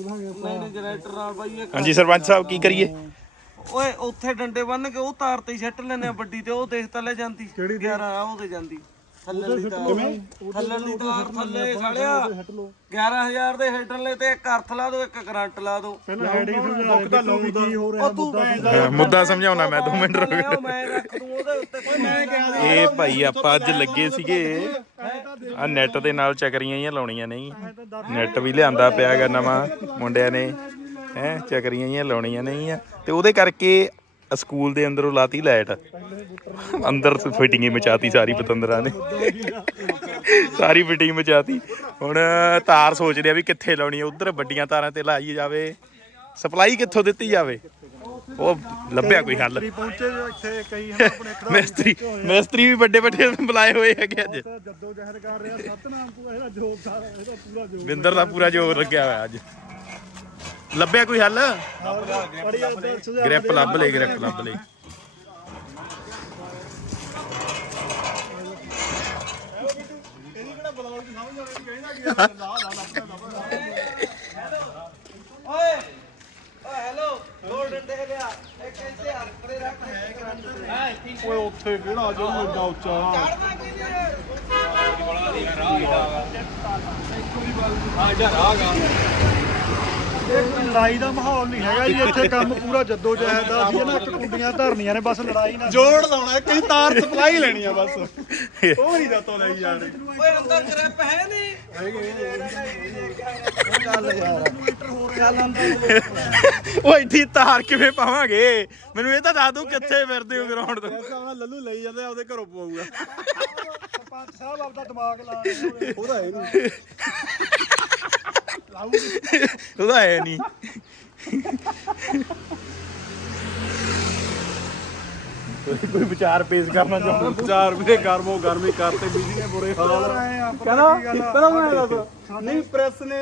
ਨਹੀਂ ਨਹੀਂ ਜਨਰੇਟਰ ਨਾਲ ਬਾਈ ਇਹ ਹਾਂਜੀ ਸਰਪੰਚ ਸਾਹਿਬ ਕੀ ਕਰੀਏ? ਓਏ ਉੱਥੇ ਡੰਡੇ ਬੰਨ ਕੇ ਉਹ ਤਾਰ ਤੇ ਛੱਟ ਲੈਨੇ ਆ ਵੱਡੀ ਤੇ ਉਹ ਦੇਖ ਤਾਂ ਲੈ ਜਾਂਦੀ। 11 ਆ ਉਹ ਤੇ ਜਾਂਦੀ। ਥੱਲੇ ਦੀ ਤਾਰ। ਥੱਲੇ ਦੀ ਤਾਰ ਥੱਲੇ ਸਾਲਿਆ। 11000 ਦੇ ਹੈਡਰ ਲੈ ਤੇ ਇੱਕ ਅਰਥ ਲਾ ਦੋ ਇੱਕ ਕਰੰਟ ਲਾ ਦੋ ਉਹ ਤੂੰ ਅਹ ਮੁੱਦਾ ਸਮਝਾਉਣਾ ਮੈਂ 2 ਮਿੰਟ ਰੁਕ ਉਹ ਮੈਂ ਰੱਖ ਦੂੰ ਉਹਦੇ ਉੱਤੇ ਕੋਈ ਮੈਂ ਕਿਹਾ ਇਹ ਭਾਈ ਆਪਾਂ ਅੱਜ ਲੱਗੇ ਸੀਗੇ। ਆ ਨੈਟ ਦੇ ਨਾਲ ਚੱਕਰੀਆਂ ਹੀ ਲਾਉਣੀਆਂ ਨਹੀਂ ਨੈਟ ਵੀ ਲਿਆਂਦਾ ਪਿਆਗਾ ਨਵਾਂ ਮੁੰਡਿਆਂ ਨੇ ਹੈ ਚੱਕਰੀਆਂ ਹੀ ਲਾਉਣੀਆਂ ਨਹੀਂ ਆ ਤੇ ਉਹਦੇ ਕਰਕੇ ਸਕੂਲ ਦੇ ਅੰਦਰੋਂ ਲਾਤੀ ਲਾਈਟ। ਅੰਦਰ ਫਿਟਿੰਗ ਹੀ ਮਚਾਤੀ ਸਾਰੀ ਪਤੰਦਰਾਂ ਨੇ। ਸਾਰੀ ਫਿਟਿੰਗ ਮਚਾਤੀ। ਹੁਣ ਤਾਰ ਸੋਚਦੇ ਆ ਵੀ ਕਿੱਥੇ ਲਾਉਣੀ ਆ ਉਧਰ ਵੱਡੀਆਂ ਤਾਰਾਂ ਤੇ ਲਾਈ ਜਾਵੇ। ਸਪਲਾਈ ਕਿੱਥੋਂ ਦਿੱਤੀ ਜਾਵੇ? ਉਹ ਲੱਭਿਆ ਕੋਈ ਹੱਲ? ਪਹੁੰਚੇ ਜੋ ਇੱਥੇ ਕਈ ਹਨ ਆਪਣੇ ਇੱਕ ਮਿਸਤਰੀ ਮਿਸਤਰੀ ਵੀ ਵੱਡੇ ਵੱਡੇ ਬੁਲਾਏ ਹੋਏ ਹੈਗੇ ਅੱਜ। ਜੱਦੋ ਜਹਿਦ ਕਰ ਰਿਹਾ ਸਤਨਾਮ ਪੂਰਾ ਇਹਦਾ ਜੋਗ ਸਾਰਾ ਇਹਦਾ ਪੂਰਾ ਜੋਗ ਵਿੰਦਰ ਦਾ ਪੂਰਾ ਜੋਰ ਲੱਗਿਆ ਹੋਇਆ ਅੱਜ। ਲੱਭਿਆ ਕੋਈ ਹੱਲ? ਗ੍ਰਿਪ ਲੱਭ ਲੈ ਗ੍ਰਿਪ ਲੱਭ ਲੈ ਓਏ ਓ ਹੈਲੋ ਦੋ ਡੰਡੇ ਲਿਆ ਇੱਕ ਇੱਥੇ ਹੱਥ ਪਰੇ ਰੱਖ ਓਏ ਉੱਥੇ ਕਿਹੜਾ ਜੋ ਏਡਾ ਉੱਚਾ? ਚੜਨਾ ਕੀ ਨਹੀਂ ਇਹ ਕੋਈ ਲੜਾਈ ਦਾ ਮਾਹੌਲ ਨਹੀਂ ਹੈਗਾ ਜੀ ਇੱਥੇ ਕੰਮ ਪੂਰਾ ਜੱਦੋ ਜਹਿਦ ਦਾ ਸੀ ਨਾ ਇੱਕ ਕੁੰਡੀਆਂ ਧਰਨੀਆਂ ਨੇ ਬਸ ਲੜਾਈ ਨਾ ਜੋੜ ਲਾਉਣਾ ਕਈ ਤਾਰ ਸਪਲਾਈ ਲੈਣੀ ਆ ਬਸ। ਉਹ ਹੀ ਜੱਤੋਂ ਲਈ ਜਾਣੀ। ਓਏ ਅੰਦਰ ਗ੍ਰਿਪ ਹੈ ਨਹੀਂ। ਉਹ ਇੱਡੀ ਤਾਰ ਕਿਵੇਂ ਪਾਵਾਂਗੇ? ਮੈਨੂੰ ਇਹ ਤਾਂ ਦੱਸ ਦੋ ਕਿੱਥੇ ਫਿਰਦੇ ਹੋ ਗਰਾਊਂਡ ਤੋਂ। ਸਾਹਮਣੇ ਲੱਲੂ ਲਈ ਜਾਂਦੇ ਆਪਦੇ ਘਰੋਂ ਪਵਾਊਗਾ ਸਰਪੰਚ ਸਾਹਿਬ ਆਪਦਾ ਦਿਮਾਗ ਲਾ ਉਹਦਾ ਇਹ ਨਹੀਂ ਉਹਦਾ ਹੈ ਨਹੀਂ ਕੋਈ ਵਿਚਾਰ ਪੇਸ਼ ਕਰਨਾ ਚਾਹੁੰਦਾ? ਚਾਰ ਰੁਪਏ ਗਰਮੋ ਗਰਮੀ ਕਰਤੇ ਬਿਜਲੀ ਨੇ ਬੁਰੇ ਹਾਲ। ਕਹਿੰਦਾ ਪਹਿਲਾਂ ਮੈਂ ਦੱਸ। ਨਹੀਂ ਪ੍ਰੈਸ ਨੇ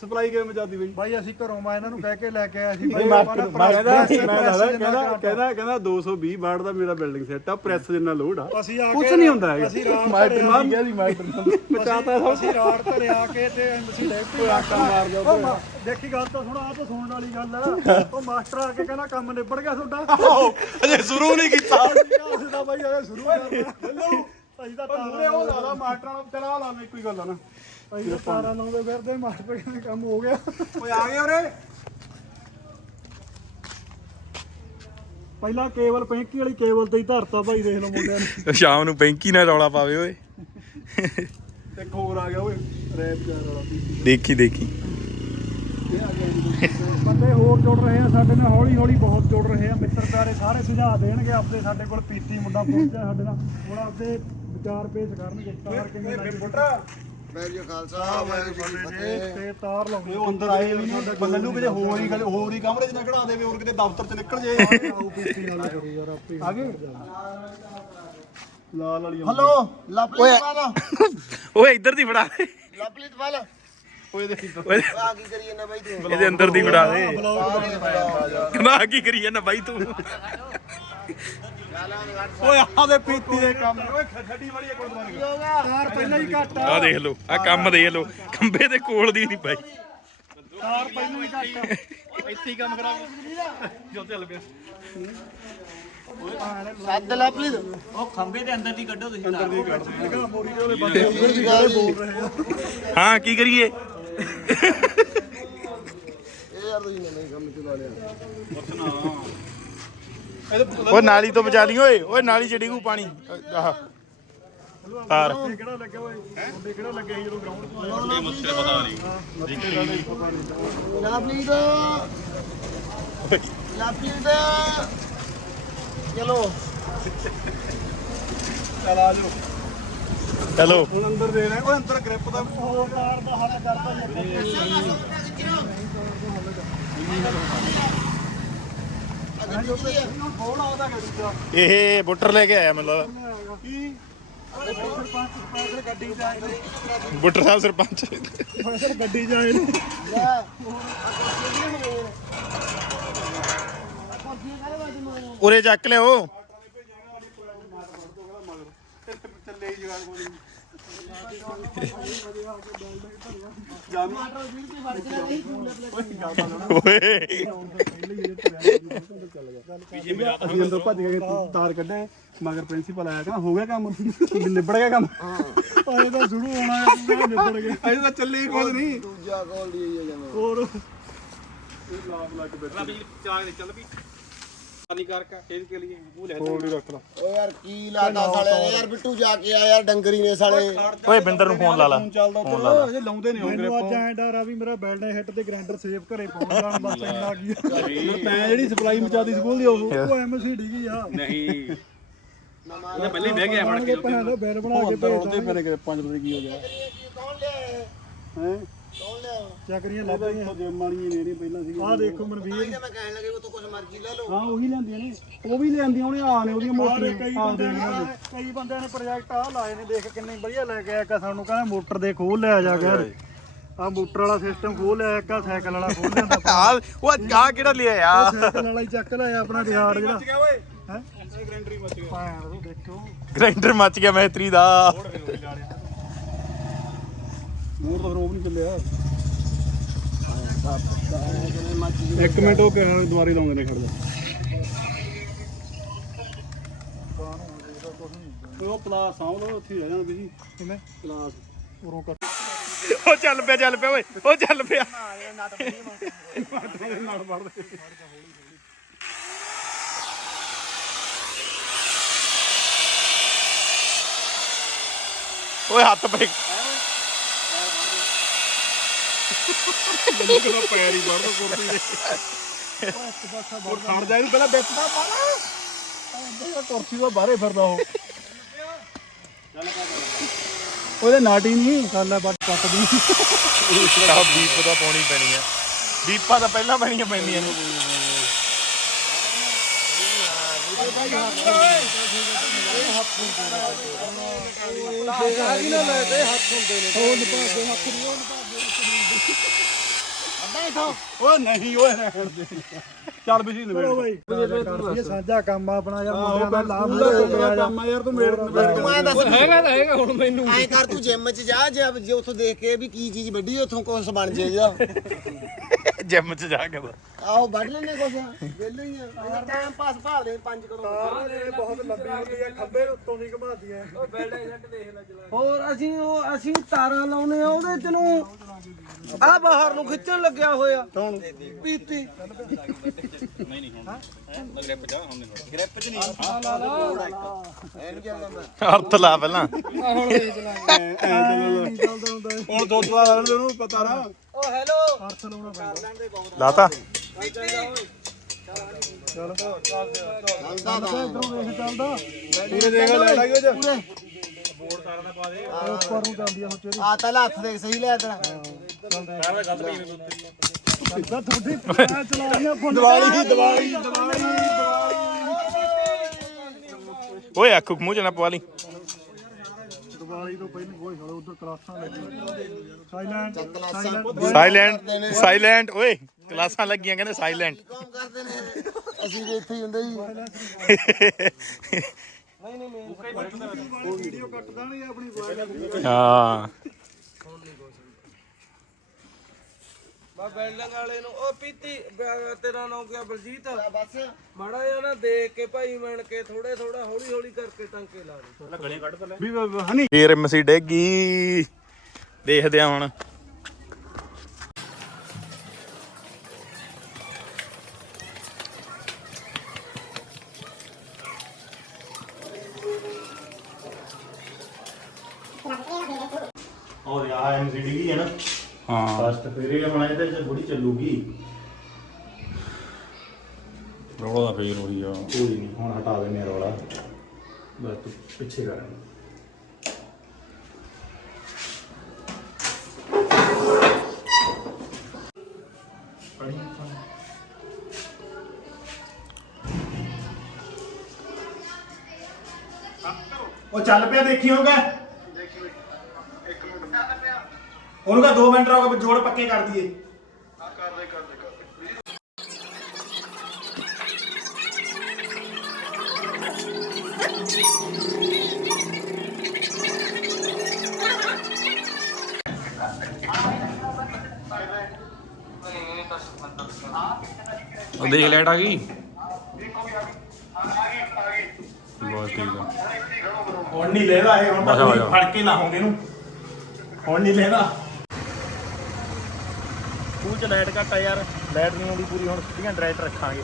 ਸਪਲਾਈ ਕਿਵੇਂ ਮਚਾਦੀ ਬਈ? ਬਾਈ ਅਸੀਂ ਘਰੋਂ ਮੈਂ ਇਹਨਾਂ ਨੂੰ ਕਹਿ ਕੇ ਲੈ ਕੇ ਆਇਆ ਸੀ। ਕਹਿੰਦਾ ਕਹਿੰਦਾ ਕਹਿੰਦਾ ਕਹਿੰਦਾ 220 ਵਾਟ ਦਾ ਮੇਰਾ ਬਿਲਡਿੰਗ ਸੈੱਟ ਆ ਪ੍ਰੈਸ ਜਿੰਨਾ ਲੋਡ ਆ। ਅਸੀਂ ਆ ਕੁਝ ਨਹੀਂ ਹੁੰਦਾ ਹੈਗਾ। ਅਸੀਂ ਰਾਤ ਮਾਈਟਰ ਨਹੀਂ ਗਿਆ ਸੀ ਮਾਈਟਰ ਪਚਾਤਾ ਸਭ। ਅਸੀਂ ਰਾਤ ਘਰੇ ਆ ਕੇ ਤੇ ਅਸੀਂ ਲੈ ਕੇ ਆਟਾ ਮਾਰ ਮਾ- ਦੇਖੀ ਗੱਲ ਤਾਂ ਸੁਣਾ ਆ ਤਾਂ ਸੁਣਨ ਵਾਲੀ ਗੱਲ ਆ। ਉਹ ਮਾਸਟਰ ਆ ਕੇ ਕਹਿੰਦਾ ਕੰਮ ਨਿਬੜ ਗਿਆ ਤੁਹਾਡਾ। ਅਜੇ ਸ਼ੁਰੂ ਨਹੀਂ ਕੀਤਾ। ਅਸੀਂ ਤਾਂ ਬਾਈ ਅਗੇ ਸ਼ੁਰੂ ਕਰਨਾ ਅਸੀਂ ਤਾਂ ਤਾਰਾਂ ਉਹ ਜ਼ਿਆਦਾ ਮਾਸਟਰਾਂ ਨੂੰ ਚਲਾ ਲਾ ਕੋਈ ਗੱਲ ਆ ਨਾ। ਅਸੀਂ ਤਾਂ ਤਾਰਾਂ ਲਾਉਂਦੇ ਫਿਰਦੇ ਮਾਸਟਰ ਕਹਿੰਦੇ ਕੰਮ ਹੋ ਗਿਆ। ਓਏ ਆ ਗਏ ਉਰੇ। ਪਹਿਲਾਂ ਕੇਬਲ ਪੈਂਕੀ ਵਾਲੀ ਕੇਬਲ ਤੇ ਹੀ ਧਰਤਾ ਭਾਈ ਦੇਖ ਲਓ ਮੁੰਡਿਆਂ ਨੇ। ਸ਼ਾਮ ਨੂੰ ਬੈਂਕੀ ਨਾਲ ਰੌਲਾ ਪਾਵੇ ਓਏ। ਇੱਕ ਹੋਰ ਆ ਗਿਆ ਓਏ ਰੈਪ ਜਾ ਵਾਲਾ ਦੇਖੀ ਦੇਖੀ। ਬੰਦੇ ਹੋਰ ਜੁੜ ਰਹੇ ਆ ਸਾਡੇ ਨਾਲ ਹੌਲੀ ਹੌਲੀ ਬਹੁਤ ਜੁੜ ਰਹੇ ਆ। ਮਿੱਤਰਤਾਰੇ ਸਾਰੇ ਸੁਝਾਅ ਦੇਣਗੇ ਆਪਦੇ ਸਾਡੇ ਕੋਲ ਪੀਤੀ ਮੁੰਡਾ ਪਹੁੰਚਿਆ ਸਾਡੇ ਨਾਲ। ਹੁਣ ਆਪਦੇ ਵਿਚਾਰ ਪੇਸ਼ ਕਰਨਗੇ ਤਾਰ ਕਿਵੇਂ ਲਾਈ ਵਾਹਿਗੁਰੂ ਜੀ ਕਾ ਖਾਲਸਾ ਵਾਹਿਗੁਰੂ ਜੀ ਕੀ ਫਤਿਹ ਤੇ ਤਾਰ ਲਾਉਂਦੇ ਉਹ ਅੰਦਰ ਆਏ ਵੀ ਨਹੀਂ ਬੰਦੇ ਨੂੰ ਕਿਤੇ ਹੋਰ ਹੀ ਗੱਲ ਹੋਰ ਹੀ ਕਮਰੇ 'ਚ ਨਾ ਖੜਾ ਦੇਵੇ ਹੋਰ ਕਿਤੇ ਦਫ਼ਤਰ 'ਚ ਨਿਕਲ ਜੇ ਆ ਗਏ ਲਾਲ ਵਾਲੀ ਹਲੋ ਲਵਪ੍ਰੀਤ ਵਾਲਾ ਓਏ ਇੱਧਰ ਦੀ ਫੜਾ ਦੇ ਲਵਪ੍ਰੀਤ ਵਾਲਾ ਓਏ ਓਏ ਆ ਕੀ ਕਰੀਏ ਨਾ ਬਾਈ ਤੂੰ ਇਹਦੇ ਅੰਦਰ ਦੀ ਫੜਾ ਦੇ ਕਹਿੰਦਾ ਆਹ ਕੀ ਕਰੀ ਜਾਂਦਾ ਬਾਈ ਤੂੰ ਓਏ ਆ ਦੇ ਪੀਤੀ ਦੇ ਕੰਮ। ਓਏ ਛੱਡੀ ਵਾਲੀ ਇੱਕ ਮਿੰਟ ਤਾਰ ਪਹਿਲਾਂ ਹੀ ਘੱਟ ਆ। ਦੇਖ ਲਓ ਆਹ ਕੰਮ ਦੇਖ ਲਓ। ਖੰਬੇ ਦੇ ਕੋਲ ਦੀ ਨਹੀਂ ਬਾਈ ਤਾਰ ਪਹਿਲਾਂ ਹੀ ਘੱਟ ਆ। ਇੱਥੇ ਹੀ ਕੰਮ ਖਰਾਬ ਜੋ ਚੱਲ ਪਿਆ। ਸੱਦ ਲਵਪ੍ਰੀਤ ਮੋਰੀ ਦੇ ਉਹਦੇ ਬੰਦੇ ਉੱਧਰ ਵੀ ਸਾਰੇ ਬੋਲ ਰਹੇ ਆ ਹਾਂ ਕੀ ਕਰੀਏ? ਇਹ ਯਾਰ ਤੁਸੀਂ ਨਵੇਂ ਕੰਮ ਚਲਾ ਲਿਆ। ਓਏ ਨਾਲੀ ਤੋਂ ਬਚਾ ਲਈ, ਓਏ ਓਏ ਨਾਲੀ ਚ ਡਿੱਗੂ ਪਾਣੀ। ਆਹ। ਤਾਰ। ਕਿਹੜਾ ਲੱਗਿਆ ਓਏ ਮੁੰਡੇ ਕਿਹੜਾ ਲੱਗਿਆ ਸੀ ਜਦੋਂ ਗਰਾਊਂਡ ਤੋਂ ਆਏ ਲਵਪ੍ਰੀਤ ਲਵਪ੍ਰੀਤ ਚਲੋ ਚੱਲ ਆ ਜਾਓ ਚਲੋ ਹੁਣ ਅੰਦਰ ਦੇ ਰਹੇ ਓਏ ਅੰਦਰ ਗ੍ਰਿਪ ਦਾ ਉਹ ਤਾਰ ਦਾ ਹੱਲ। ਕਰਤਾ ਜੀ ਕੌਣ ਆਉਂਦਾ ਗੱਡੀ 'ਚ ਇਹ ਬੁੱਟਰ ਲੈ ਕੇ ਆਇਆ ਮੈਨੂੰ ਬੁੱਟਰ ਸਾਹਿਬ ਸਰਪੰਚ। ਗੱਡੀ ਚ ਆਏ ਨੇ ਉਰੇ ਚੱਕ ਲਿਓ ਚੱਲੇ ਜਗਾੜ ਕੋਈ ਓਏ ਅਸੀਂ ਅੰਦਰ ਭੱਜ ਕੇ ਤਾਰ ਕੱਢੇ ਮਗਰ ਪ੍ਰਿੰਸੀਪਲ ਆਇਆ ਕਹਿੰਦਾ ਹੋ ਗਿਆ ਕੰਮ ਨਿਬੜ ਗਿਆ ਕੰਮ ਆਏ ਤਾਂ ਸ਼ੁਰੂ ਹੋਣਾ ਹੈ ਪੂਰਾ ਨਿਬੜ ਗਿਆ ਅਜੇ ਤਾਂ ਚੱਲੇ ਹੀ ਕੁਝ ਨਹੀਂ ਦੂਜਾ ਕਾਲ ਦੀ ਹੈ ਜਮਾ ਹੋਰ ਹੋਰ ਹੀ ਰੱਖ ਲਾ। ਓ ਯਾਰ ਕੀ ਲਾਦਾ ਸਾਲੇ ਨੇ ਯਾਰ ਬਿੱਟੂ ਜਾ ਕੇ ਆ ਯਾਰ ਡੰਗਰੀ ਨੇ ਸਾਲੇ। ਓਏ ਬਿੰਦਰ ਨੂੰ ਫੋਨ ਲਾ ਲਾ। ਚੱਲਦਾ ਉੱਧਰ ਅਜੇ ਲਾਉਂਦੇ ਨਹੀਂ ਹੋਣਗੇ ਮੈਨੂੰ ਅੱਜ ਐਂ ਡਰ ਆ ਵੀ ਮੇਰਾ ਬੈਲਡ ਹਿੱਟ ਤੇ ਗ੍ਰਾਈਂਡਰ ਸੇਵ ਘਰੇ ਪਹੁੰਚ ਜਾਣ ਬਸ ਇੰਨਾ ਕੀ। ਤੈਂ ਜਿਹੜੀ ਸਪਲਾਈ ਮਚਾਦੀ ਸਕੂਲ ਦੀ ਉਹ ਉਹ ਐਮਸੀ ਡਿਗੀ ਆ। ਨਹੀਂ। ਪਹਿਲੇ ਬਹਿ ਗਿਆ ਬਣ ਕੇ ਬੈਲ ਬਣਾ ਕੇ ਫਿਰ ਕਿ 5 ਵਜੇ ਕੀ ਹੋ ਗਿਆ। ਕੌਣ ਲਿਆ ਹੈ? ਚੱਕਰੀਆਂ ਲੱਭ ਰਹੀਆਂ ਜਿਮ ਵਾਲੀਆਂ ਨੇ ਪਹਿਲਾਂ ਸੀ ਆਹ ਦੇਖੋ ਮਨਵੀਰ। ਇਹ ਮੈਂ ਕਹਿਣ ਲੱਗੇ ਉਹ ਤੋਂ ਕੁਝ ਮਰਜ਼ੀ ਲੈ ਲਓ। ਹਾਂ ਉਹੀ ਲੈਂਦੀਆਂ ਨੇ। ਉਹ ਵੀ ਲੈਂਦੀਆਂ ਉਹਨੇ ਆ ਨੇ ਉਹਦੀਆਂ ਆਹ ਦੇ ਮੋਟਰ ਕਈ ਬੰਦਿਆਂ ਨੇ ਕਈ ਬੰਦਿਆਂ ਨੇ ਪ੍ਰੋਜੈਕਟ ਆ ਲਾਏ ਨੇ ਦੇਖ ਕਿੰਨੇ ਵਧੀਆ ਲੈ ਕੇ ਆਇਆ ਕਾ ਸਾਨੂੰ ਕਹਿੰਦਾ ਮੋਟਰ ਦੇ ਖੋਲ ਲਿਆ ਜਾ ਕੇ। ਆ ਮੋਟਰ ਵਾਲਾ ਸਿਸਟਮ ਖੋਲ ਲਿਆ ਇੱਕ ਆ ਸਾਈਕਲ ਵਾਲਾ ਖੋਲ ਲਿਆਂਦਾ। ਆ ਉਹ ਆ ਕਿਹੜਾ ਲਿਆ ਆ? ਸਾਈਕਲ ਵਾਲਾ ਹੀ ਚੱਕ ਲਿਆ ਆਪਣਾ ਰਿਹਾੜ ਜਿਹੜਾ। ਗਿਆ ਓਏ। ਹੈ? ਗ੍ਰੈਂਡਰੀ ਮਚ ਗਿਆ। ਭਾਂ ਦੇਖੋ। ਗ੍ਰਾਈਂਡਰ ਮੱਚ ਗਿਆ ਮੈਤਰੀ ਦਾ। ਮੋਰ ਤਾਂ ਫਿਰ ਉਹ ਵੀ ਨਹੀਂ ਚੱਲਿਆ। ਇੱਕ ਮਿੰਟ ਉਹ ਕਹਿਣ ਦੁਆਰੇ ਲਾਉਂਦੇ ਨੇ ਖੜਦਾ ਉਹ ਪਲਾਸ ਸਾਂਭ ਲਓ ਉੱਥੇ ਹੀ ਰਹਿ ਜਾਣਾ ਤੁਸੀਂ ਕਿਵੇਂ ਪਲਾਸ ਉਰੋਂ ਕੱਟ ਉਹ ਚੱਲ ਪਿਆ ਚੱਲ ਪਿਆ ਓਏ ਉਹ ਚੱਲ ਪਿਆ। ਓਏ ਹੱਥ ਪੈ ਕਿਹਦਾ ਪੈਰ ਹੀ ਵੜ ਦੋ ਕੁਰਸੀ ਦੇ। ਉਹ ਖੜ ਜਾ ਇਹਨੂੰ ਪਹਿਲਾਂ ਵਿੱਚ ਦਾ ਪਾਣਾ ਇਹ ਕੁਰਸੀ ਤੋਂ ਬਾਹਰੇ ਫਿਰਦਾ ਉਹ। ਉਹਦੇ ਨਾਟੀ ਨਹੀਂ ਚੱਲ ਬੱਟ ਕੱਟ ਦੀ ਆ ਬੀਪ ਦਾ ਪਾਉਣੀ ਪੈਣੀ ਆ। ਬੀਪਾਂ ਤਾਂ ਪਹਿਲਾਂ ਪੈਣੀਆਂ ਪੈਂਦੀਆਂ। ਨੇ। ਓਏ ਨਹੀਂ ਓਏ ਰਹਿਣ ਦੇ। ਚੱਲ ਵੀ ਨਵੇੜ ਚਲੋ ਬਈ। ਇਹ ਸਾਂਝਾ ਕੰਮ ਆ ਆਪਣਾ ਯਾਰ ਆਹੋ ਮੁੰਡਿਆਂ ਦਾ ਲਾਭ ਪੂਰਾ ਲੈ ਕੇ ਕੋਕੜਾ ਆ ਜਾ ਕੰਮ ਆ ਯਾਰ ਤੂੰ ਮੇੜ ਨਵੇੜ ਤੂੰ ਐਂ ਦੱਸ ਹੈਗਾ ਤਾਂ ਹੈਗਾ ਹੁਣ ਮੈਨੂੰ। ਐਂ ਕਰ ਤੂੰ ਜਿਮ 'ਚ ਜਾ ਜੇ ਜੇ ਉੱਥੋਂ ਦੇਖ ਕੇ ਵੀ ਕੀ ਚੀਜ਼ ਵੱਡੀ ਉੱਥੋਂ ਕੁਛ ਬਣ ਜੇ ਜਾ ਜਿਮ 'ਚ ਜਾ ਕੇ ਆਹੋ ਵੱਢ ਲੈਣੇ ਕੁਛ। ਵਿਹਲੇ ਹੀ ਆ। ਟਾਈਮ ਪਾਸ ਭਾਲਦੇ 5 ਕਰੋ ਤਾਰ ਇਹ ਬਹੁਤ ਲੰਬੀ ਹੁੰਦੀ ਹੈ ਖੰਭੇ ਉੱਤੋਂ ਦੀ ਘਮਾਦੀ ਹੈ ਹੋਰ ਅਸੀਂ ਉਹ ਅਸੀਂ ਤਾਰਾਂ ਲਾਉਨੇ ਆ ਉਹਦੇ ਚ ਨੂੰ ਆ ਬਾਹਰ ਨੂੰ ਖਿੱਚਣ ਲੱਗਿਆ ਹੋਇਆ। ਕੌਣ? ਪੀਤੀ। ਐਨ ਕੀ ਕਰਦਾ ਅਰਥ ਲਾ ਪਹਿਲਾਂ। ਹੁਣ ਦਾ ਲੈਣ ਦੇ ਉਹਨੂੰ ਪਤਾ ਨਾ ਓ ਹੈਲੋ ਅਰਥ ਲਾਤਾ ਚੱਲਦਾ ਤਾਂ ਇਧਰੋਂ ਵੇਖ ਚੱਲਦਾ ਪੂਰੇ ਦੇਗਾ ਲੈ ਲਾਈ ਉਹ ਚ ਉੱਪਰ ਨੂੰ ਜਾਂਦੀ ਆ ਹੁਣ ਆ ਤਾਂ ਹੱਥ ਦੇਖ ਸਹੀ ਲੈ ਤੇਰਾ ਇਦਾਂ ਤੁਹਾਡੀ ਪੈਰ ਚਲਾ ਰਹੀਆਂ ਫੁੱਲ ਦੀਵਾਲੀ ਦੀਵਾਲੀ ਦੀਵਾਲੀ। ਓਏ ਅੱਖ ਮੂੰਹ ਚ ਨਾ ਪਵਾ ਲਈ। ਦੀਵਾਲੀ ਤੋਂ ਪਹਿਲਾਂ ਕੋਈ ਹਲੋ ਉਧਰ ਕਲਾਸਾਂ ਲੱਗੀਆਂ। ਸਾਇਲੈਂਟ ਸਾਇਲੈਂਟ ਸਾਇਲੈਂਟ ਓਏ। ਕਲਾਸਾਂ ਲੱਗੀਆਂ ਕਹਿੰਦੇ ਸਾਇਲੈਂਟ ਕੰਮ ਕਰਦੇ ਨੇ? ਅਸੀਂ ਵੀ ਇੱਥੇ ਹੀ ਹੁੰਦੇ ਜੀ। ਵੀਡੀਓ ਕੱਟਦਾ ਨਹੀਂ ਆਪਣੀ ਵਾਇਰਲ ਹਾਂ ਬਾ ਬਿਲਡਿੰਗ ਵਾਲੇ ਨੂੰ ਓ ਪੀਤੀ ਤੇਰਾ ਨਾਮ ਬਲਜੀਤ ਬਸ ਮਾੜਾ ਜਿਹਾ ਨਾ ਦੇਖ ਕੇ ਭਾਈ ਬਣ ਕੇ ਥੋੜੇ ਥੋੜਾ ਹੌਲੀ ਹੌਲੀ ਕਰਕੇ ਟਾਂਕੇ ਲਾ ਦੇ ਵੀ ਵੀ- ਹਨੀ ਫੇਰ ਮਸੀ ਡੇਗੀ ਦੇਖਦੇ ਆ ਹੁਣ। ਔਰ ਯਾ ਐਮਸੀਡੀ ਹੈ ਨਾ। ਹਾਂ। ਫਸਟ ਫੇਰ ਇਹ ਹੁਣ ਇਹਦੇ ਚ ਥੋੜੀ ਚੱਲੂਗੀ। ਰੋੜਾ ਦਾ ਫੇਰ ਹੋਈ ਆ। ਕੋਈ ਨਹੀਂ ਹੁਣ ਹਟਾ ਰੌਲਾ। ਬਸ ਤੂੰ ਪਿੱਛੇ ਕਰ। ਉਹ ਚੱਲ ਪਿਆ ਦੇਖੀ ਹੋਗਾ ਉਹਨੂੰ ਕਹ 2 ਮਿੰਟ ਰੋਕ ਜੋੜ ਪੱਕੇ ਕਰ ਦਈਏ। ਉਹ ਦੇਖ ਲੈਟ ਆ ਗਈ। ਬਹੁਤ ਠੀਕ ਆ। ਹੁਣ ਨਹੀਂ ਲੈਦਾ ਇਹ ਹੁਣ ਫੜ ਕੇ ਲਾਹੋਗੇ ਇਹਨੂੰ। ਹੁਣ ਨਹੀਂ ਲੈਦਾ। ਸਕੂਲ ਚ ਲਾਈਟ ਘੱਟ ਆ ਯਾਰ। ਲਾਈਟ ਨਹੀਂ ਆਉਂਦੀ ਪੂਰੀ ਹੁਣ ਸਿੱਧੀਆਂ ਡਾਇਰੈਕਟ ਰੱਖਾਂਗੇ।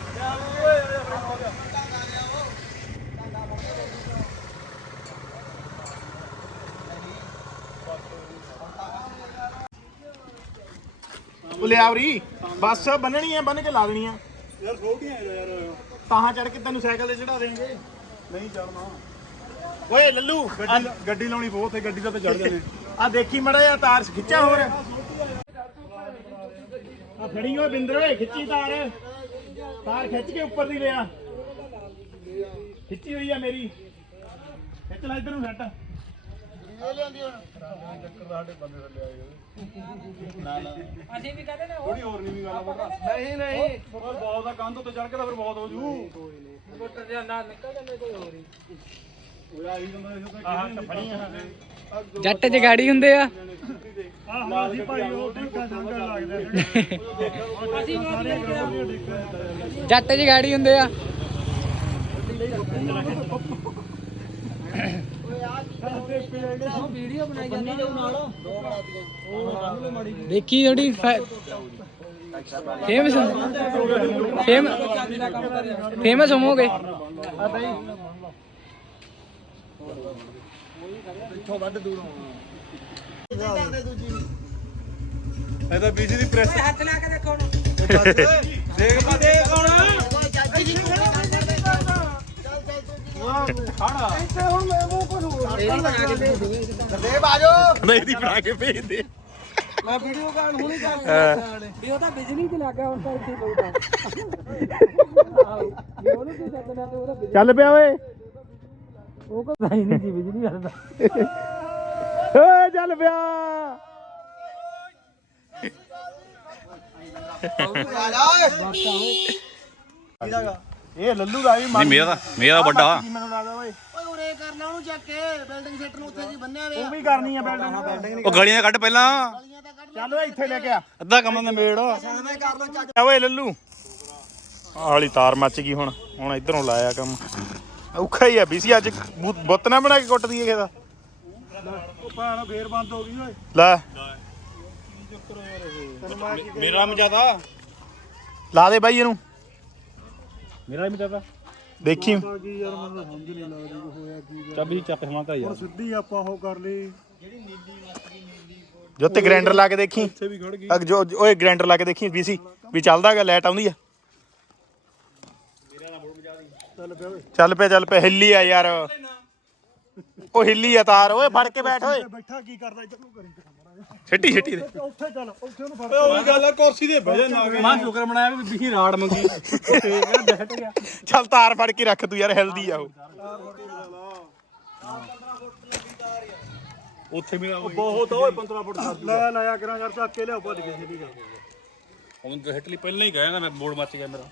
ਉਹ ਲਿਆਵਰੀ ਬਸ ਬੰਨਣੀ ਹੈ ਬੰਨ ਕੇ ਲਾ ਦੇਣੀ ਆ। ਯਾਰ ਛੋਟੀਆਂ ਯਾਰ। ਤਾਹਾਂ ਚੜ ਕੇ ਤੈਨੂੰ ਸਾਈਕਲ ਤੇ ਚੜਾ ਦੇਣਗੇ। ਨਹੀਂ ਚੜਨਾ ਓਏ ਲੱਲੂ ਗੱਡੀ ਗੱਡੀ ਲਾਉਣੀ ਬਹੁਤ ਹੈ ਗੱਡੀ ਦਾ ਤੇ ਚੜ ਜਾਣੇ ਆ। ਦੇਖੀ ਮੜਾ ਜਾਂ ਤਾਰ ਖਿੱਚਾ ਹੋਰ। ਆ ਫੜੀ ਓਏ ਬਿੰਦਰ ਓਏ ਖਿੱਚੀ ਤਾਰ। ਤਾਰ ਖਿੱਚ ਕੇ ਉੱਪਰ ਦੀ ਲਿਆ। ਖਿੱਚੀ ਹੋਈ ਆ ਮੇਰੀ। ਖਿੱਚ ਲੈ ਇਧਰ ਨੂੰ ਸੱਟ। ਥੋੜੀ ਹੋਰ ਨਹੀਂ ਵੀ ਗੱਲ ਬੜਾ ਨਹੀਂ ਨਹੀਂ। ਬਹੁਤ ਦਾ ਕੰਧ ਉੱਤੇ ਚੜ ਕੇ ਤਾਂ ਫਿਰ ਬਹੁਤ ਹੋ ਜੂ। ਗੁੱਟ ਜਾਂ ਨਾ ਨਿਕਲ ਜਾਂਦੇ ਕੋਈ ਹੋਰ ਹੀ ਜੱਟ ਚ ਗਾੜੀ ਹੁੰਦੇ ਆ। ਆਹ ਹਾਂ ਅਸੀਂ ਭਾਈ ਉਹ ਟਿੱਕਾ ਜੰਗਲ ਲੱਗਦਾ ਅਸੀਂ ਸਾਰੇ ਗਰਾਉਂਡ ਜੱਟ ਚ ਗਾੜੀ ਹੁੰਦੇ ਆ। ਵੀਡੀਓ ਬਣਾਈ ਜਾਂਦੀ ਜੋ ਨਾਲ ਦੇਖੀ ਥੋੜੀ ਫੇਮਸ ਫੇਮ ਫੇਮਸ ਹੋਵੋਗੇ ਇਹ ਤਾਂ ਬੀਜੀ ਦੀ ਪ੍ਰੈਸ ਹੱਥ ਲਾ ਕੇ ਦੇਖੋ ਹੁਣ। ਦੇਖ ਵੀ ਦੇਖ ਹੁਣ। ਗੁਰਦੇਵ ਆਜੋ ਨਹੀਂ ਦੀ ਬਣਾ ਕੇ ਭੇਜ ਦੇ। ਮੈਂ ਵੀਡੀਓ ਕਾਲ ਹੁਣੀ ਕਰ ਵੀ ਉਹ ਤਾਂ ਬਿਜਲੀ ਤੇ ਲੱਗਾ ਹੁਣ ਤਾਂ ਇੱਥੇ ਪਊਗਾ ਵੀ ਉਹਨੂੰ ਕੀ ਸੱਦਣਾ ਤੇ ਉਹਦਾ ਚੱਲ ਪਿਆ ਓਏ। ਉਹ ਕੋ ਸਹੀ ਨਹੀਂ ਸੀ ਬਿਜਲੀ ਵਾਲਾ ਓਏ ਚੱਲ ਪਿਆ ਇਹ ਲੱਲੂ ਦਾ ਵੀ ਨਹੀਂ ਮੇਰਾ ਮੇਰਾ ਵੱਡਾ। ਮੈਨੂੰ ਲੱਗਦਾ ਓਏ। ਓਏ ਉਰੇ ਕਰ ਲਾ ਉਹਨੂੰ ਚੱਕ ਕੇ ਬਿਲਡਿੰਗ ਸੈਟ ਨੂੰ ਉੱਥੇ ਕੀ ਬੰਨਿਆ ਵੇ। ਤੂੰ ਵੀ ਕਰਨੀ ਆ ਬਿਲਡਿੰਗ ਉਹ ਗਲੀਆਂ ਕੱਢ ਪਹਿਲਾਂ। ਚੱਲ ਓਏ ਇੱਥੇ ਲੈ ਕੇ ਆ। ਅੱਧਾ ਕੰਮ ਦਾ ਮੇੜ ਐਵੇਂ ਕਰ ਲੋ ਚੱਕ ਆ ਓਏ ਲੱਲੂ। ਆਹ ਵਾਲੀ ਤਾਰ ਮੱਚ ਗਈ ਹੁਣ। ਹੁਣ ਇਧਰੋਂ ਲਾਇਆ ਕੰਮ। ਔਖਾ ਹੀ ਆ ਬੀਸੀ ਅੱਜ ਬੁੱਤ ਨਾ ਬਣਾ ਕੇ ਕੁੱਟ ਦਈਏ ਕਿਦਾ ਉਹ ਭਾਣਾ ਫੇਰ ਬੰਦ ਹੋ ਗਈ ਓਏ। ਲੈ। ਮੇਰਾ ਮਜਾਦਾ। ਲਾ ਦੇ ਬਾਈ ਇਹਨੂੰ। ਮੇਰਾ ਮਜਾਦਾ। ਦੇਖੀ। ਤਾਂ ਕੀ ਯਾਰ ਮੈਨੂੰ ਤਾਂ ਸਮਝ ਨਹੀਂ ਲੱਗਦੀ ਕਿ ਹੋਇਆ ਕੀ ਚਾਬੀ ਚੱਕ ਹਮਾਤਾ ਯਾਰ। ਸਿੱਧੀ ਆਪਾਂ ਉਹ ਕਰ ਲਈ। ਜੋ ਤੇ ਗ੍ਰਾਈਂਡਰ ਲਾ ਕੇ ਦੇਖੀ। ਇੱਥੇ ਵੀ ਖੜ ਗਈ। ਅਗ ਜੋ ਓਏ ਗ੍ਰਾਈਂਡਰ ਲਾ ਕੇ ਦੇਖੀ ਬੀਸੀ। ਵੀ ਚੱਲਦਾ ਹੈਗਾ ਲਾਈਟ ਆਉਂਦੀ ਆ। ਚੱਲ ਪਿਆ ਚੱਲ ਪਿਆ ਹਿੱਲੀ ਆ ਯਾਰ। ਉਹ ਹਿੱਲੀ ਆ ਤਾਰ ਓਏ ਫੜ ਕੇ ਬੈਠ ਓਏ। ਬੈਠਾ ਕੀ ਕਰਦਾ ਇੱਧਰ ਨੂੰ? ਕਰੀ ਛਿੱਟੀ ਛਿੱਟੀ ਦੇ। ਉੱਥੇ ਚੱਲ ਉੱਥੇ ਉਹਨੂੰ ਫੜ ਉਹ ਗੱਲ ਆ ਕੁਰਸੀ ਦੇ ਬਹਿ ਜਾ ਨਾ ਮੈਂ ਸ਼ੁਕਰ ਮਨਾਇਆ ਵੀ ਬਿਹੀ ਰਾੜ ਮੰਗੀ। ਚੱਲ ਤਾਰ ਫੜ ਕੇ ਰੱਖ ਤੂੰ ਯਾਰ ਹਿਲਦੀ ਆ ਉਹ। ਉੱਥੇ ਵੀ ਬਹੁਤ ਓਏ 15 ਫੁੱਟ ਲਾਇਆ ਲਾਇਆ ਕਰਾਂ ਯਾਰ ਚੱਕ ਕੇ ਲਿਆਓ ਭੱਜ ਕੇ ਸਿੱਧੀ ਗੱਲ। ਹੁਣ ਤਾਂ ਹਿੱਟ ਲਈ ਪਹਿਲਾਂ ਹੀ ਗਿਆ ਨਾ ਮੈਂ ਬੋਰਡ ਮੱਚ ਗਿਆ ਮੇਰਾ।